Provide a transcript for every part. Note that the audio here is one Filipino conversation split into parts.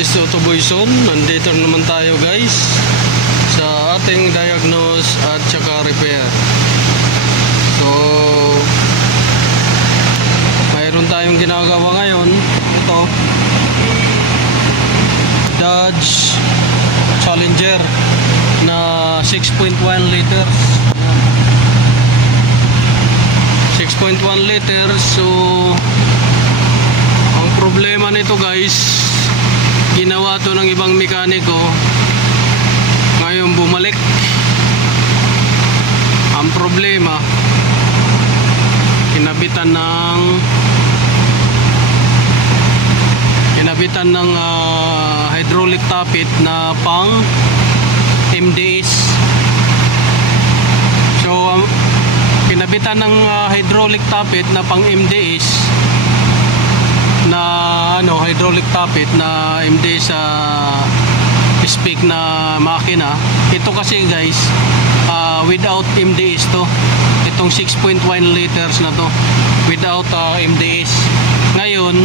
is Otto Boyson. Nandito naman tayo guys sa ating diagnose at saka repair. So mayroon tayong ginagawa ngayon. Ito Dodge Challenger na 6.1 liters. 6.1 liters. So ang problema nito guys, ginawa to ng ibang mekaniko, ngayon bumalik. Ang problema, kinabitan ng hydraulic tappet na pang MDS. So kinabitan ng hydraulic tappet na pang MDS na hydraulic tappet na MDS sa speak na makina. Ito kasi guys, without MDS to. Itong 6.1 liters na to without MDS. Ngayon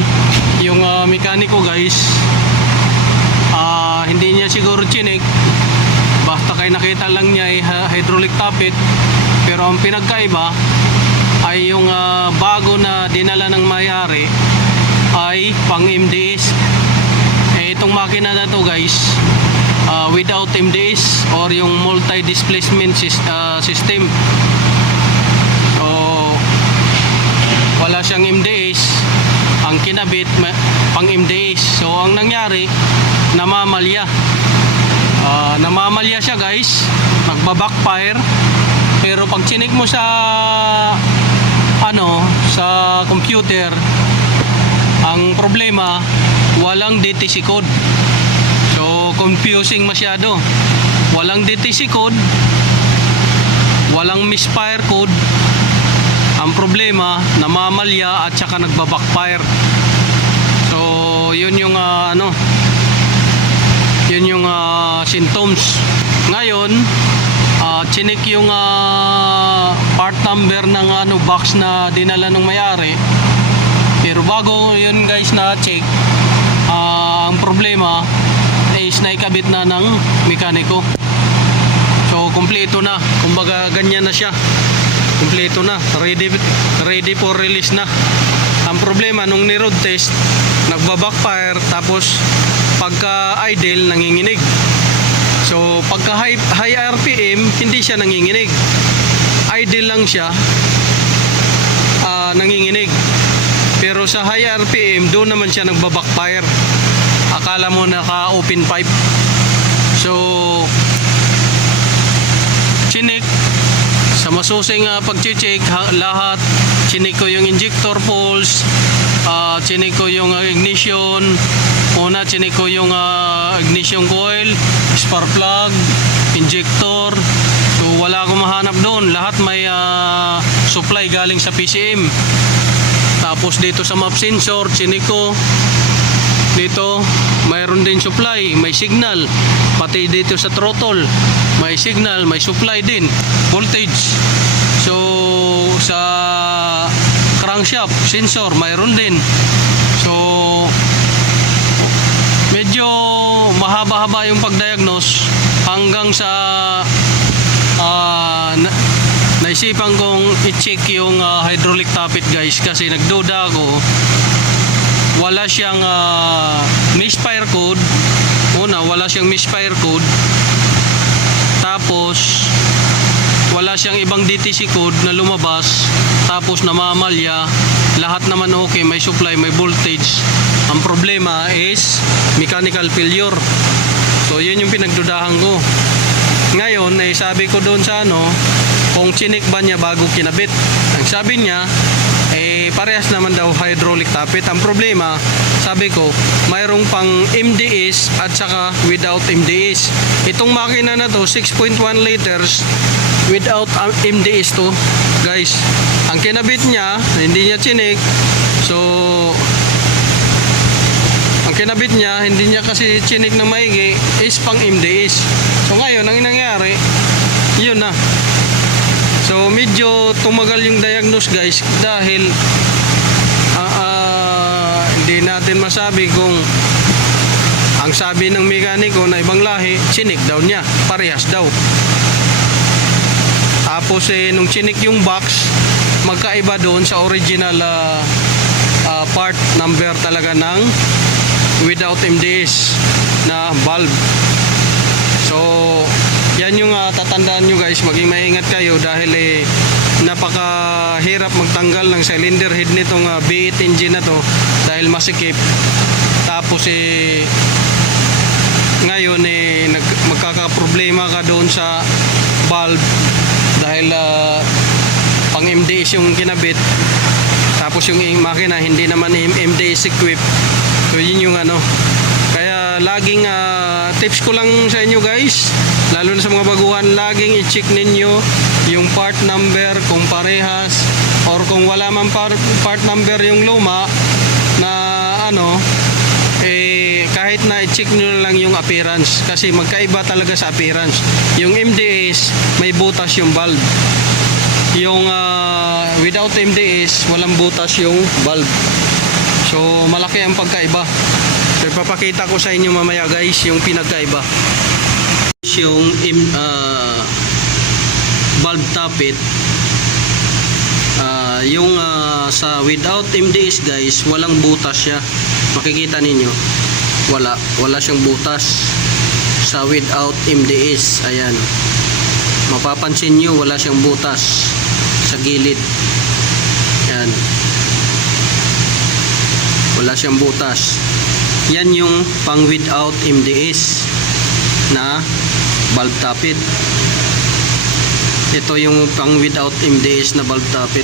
yung mekaniko guys, hindi niya siguro chinik, basta kay nakita lang niya ay hydraulic tappet, pero ang pinagkaiba ay yung bago na dinala ng may-ari ay pang MDS. Itong makina na to guys, without MDS or yung multi-displacement system. So wala siyang MDS, ang kinabit pang MDS. So ang nangyari, namamalya. Namamalya siya guys, nagba-backfire. Pero pag chinik mo sa sa computer, ang problema, walang DTC code. So confusing masyado. Walang DTC code, walang misfire code. Ang problema, namamalya at saka nagba-backfire. So yun yung symptoms. Ngayon chinik yung part number ng box na dinala ng may-ari. Pero bago yun guys na check, ang problema is naikabit na ng mekaniko. So kompleto na, kumbaga ganyan na siya, kompleto na, ready for release na. Ang problema nung ni-road test, nagba-backfire, tapos pagka idle nanginginig. So pagka high RPM hindi siya nanginginig, idle lang siya, nanginginig. Pero sa high RPM doon naman siya nagba-backfire, akala mo naka-open pipe. So chinik sa masusing pag-check lahat. Chinik ko yung injector pulse, chinik ko yung ignition. Una, chinik ko yung ignition coil, spark plug, injector. So wala akong mahanap doon. Lahat may supply galing sa PCM. Tapos dito sa map sensor, chinik ko. Dito mayroon din supply, may signal. Pati dito sa throttle may signal, may supply din, voltage. So sa crankshaft sensor mayroon din. So medyo mahaba-haba yung pagdiagnose hanggang sa naisipan kong i-check yung hydraulic tappet guys, kasi nagduda ako. Wala siyang misfire code. Una, wala siyang misfire code. Tapos wala siyang ibang DTC code na lumabas. Tapos namamalya. Lahat naman okay, may supply, may voltage. Ang problema is mechanical failure. So yun yung pinagdudahan ko. Ngayon ay sabi ko doon sa kung chinik ba niya bago kinabit. Ang sabi niya parehas naman daw hydraulic tappet. Ang problema, sabi ko, mayroong pang MDS at saka without MDS. Itong makina na to 6.1 liters without MDS to guys. Ang kinabit niya, hindi niya chinik. So ang kinabit niya, hindi niya kasi chinik ng maigi, is pang MDS. So ngayon ang nangyari, yun na. So medyo tumagal yung diagnose guys, dahil hindi natin masabi kung Ang sabi ng mekaniko na ibang lahi, chinik daw niya, parehas daw. Tapos nung chinik yung box, magkaiba doon sa original part number talaga ng without MDS na valve. So yan yung tatandaan nyo guys, maging maingat kayo dahil napakahirap magtanggal ng cylinder head nitong V8 engine na to dahil masikip. Tapos ngayon magkakaproblema ka doon sa valve dahil pang MDS yung kinabit, tapos yung makina hindi naman MDS equipped. So yun yung kaya laging tips ko lang sa inyo guys, lalo na sa mga baguhan, laging i-check ninyo yung part number kung parehas, or kung wala man part number yung luma na kahit na i-check nyo lang yung appearance, kasi magkaiba talaga sa appearance. Yung MDS may butas yung valve, yung without MDS walang butas yung valve. So malaki ang pagkaiba. So ipapakita ko sa inyo mamaya guys yung pinagkaiba. Yung valve tappet, yung sa without MDS guys, walang butas siya. Makikita ninyo, wala siyang butas sa without MDS. Ayan, mapapansin nyo wala siyang butas sa gilid. Ayan, wala siyang butas. Yan yung pang without MDS na valve tappet. Ito yung pang without MDS na valve tappet.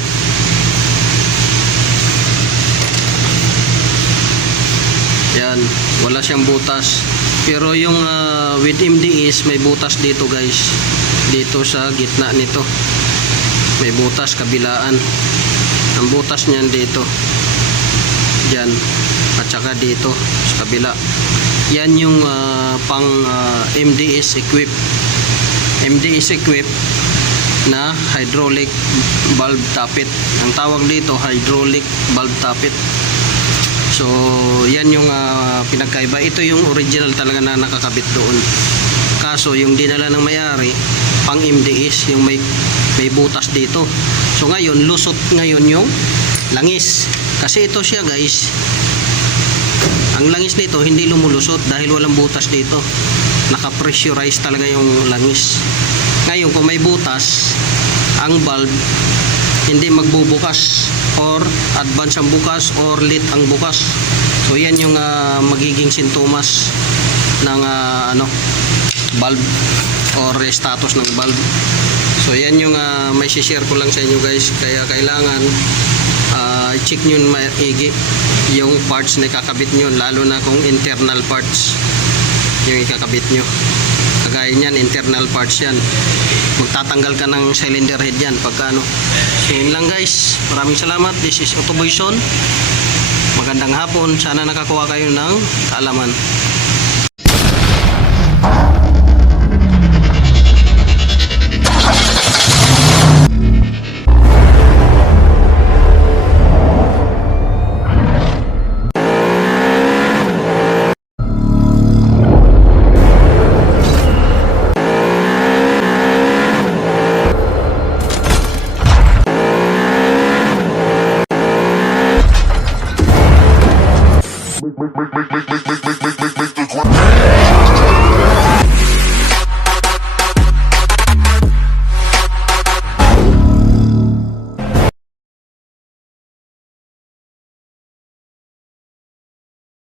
Yan, wala siyang butas. Pero yung with MDS may butas dito guys, dito sa gitna nito may butas kabilaan. Ang butas niyan dito, dyan, at saka dito sa kabila. Yan yung pang MDS equipped, na hydraulic valve tappet. Ang tawag dito hydraulic valve tappet. So yan yung pinagkaiba. Ito yung original talaga na nakakabit doon. Kaso yung dinala ng may-ari pang MDS, yung may butas dito. So ngayon lusot ngayon yung langis. Kasi ito siya guys, ang langis nito hindi lumulusot dahil walang butas dito. Naka-pressurize talaga yung langis. Ngayon kung may butas, ang valve hindi magbubukas, or advance ang bukas or late ang bukas. So yan yung magiging sintomas ng valve or status ng valve. So yan yung may share ko lang sa inyo guys. Kaya kailangan check nyo maigi yung parts na ikakabit nyo, lalo na kung internal parts yung ikakabit nyo. Kagaya niyan, internal parts yan, magtatanggal ka ng cylinder head yan pagka So yun lang guys, maraming salamat. This is Autoboyson. Magandang hapon, sana nakakuha kayo ng kaalaman. Make